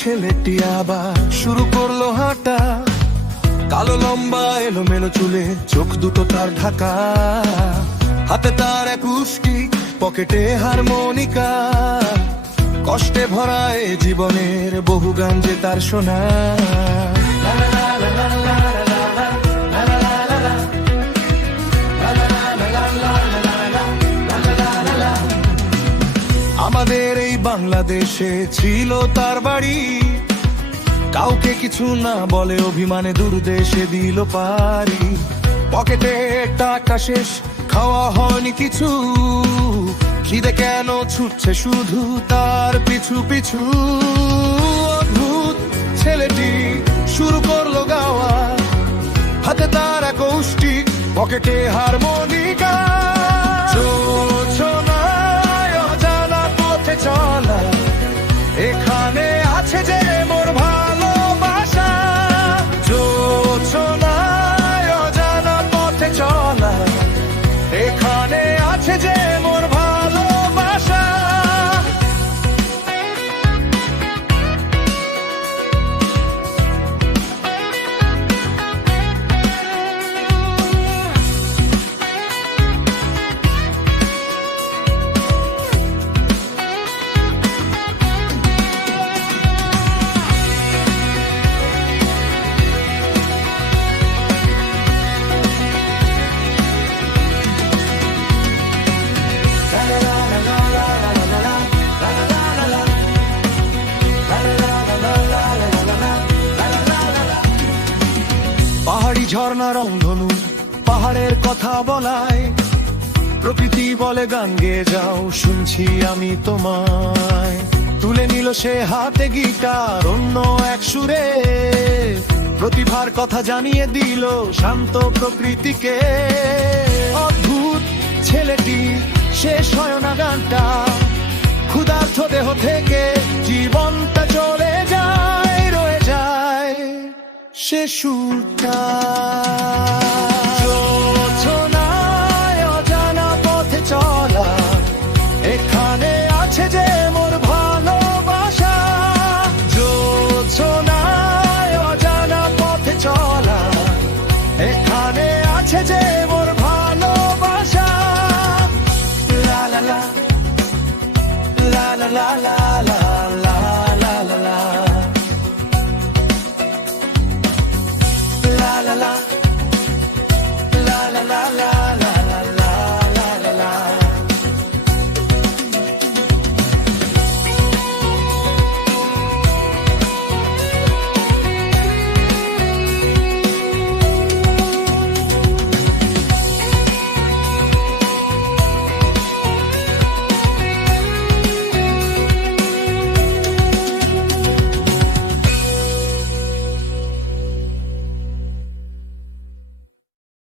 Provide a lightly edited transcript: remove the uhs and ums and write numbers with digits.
ছেলেটি আবার শুরু করলো হাঁটা, কালো লম্বা এলোমেলো চুলে চোখ দুটো তার ঢাকা, হাতে তার এক উষ্টি, পকেটে হারমোনিকা, কষ্টে ভরা এ জীবনের বহু গান যে তার শোনা। আমাদের এই বাংলাদেশে ছিল তার বাড়ি, কাউকে কিছু না বলে অভিমানে দূর দেশে দিল পারি। পকেটে টাকা শেষ, খাওয়া হয়নি কিছু, খিদে কেন ছুটছে শুধু তার পিছু পিছু। অদ্ভুত ছেলেটি শুরু করলো গাওয়া, হাতে তার এক কৌষ্টিক, পকেটে হারমোনিকা, জোছনায় অজানা পথে চলা, এখানে আছে যে মোর ভালোবাসা। জোছনায় অজানা পথে চলা, এখানে আছে যে মোর ভালোবাসা। পাহাড়ি ঝর্ণা রংধনু পাহাড়ের কথা বলায়, প্রকৃতি বলে গান গেয়ে যাও শুনছি আমি তোমায়। তুলে নিল সে হাতে গিটার অন্য এক সুরে, প্রতিভার কথা জানিয়ে দিল শান্ত প্রকৃতিকে। অদ্ভুত ছেলেটি শেষ হয় না গানটা, ক্ষুধার্ত দেহ থেকে জীবনটা চলে যায়, রয়ে যায় সে সুরটা।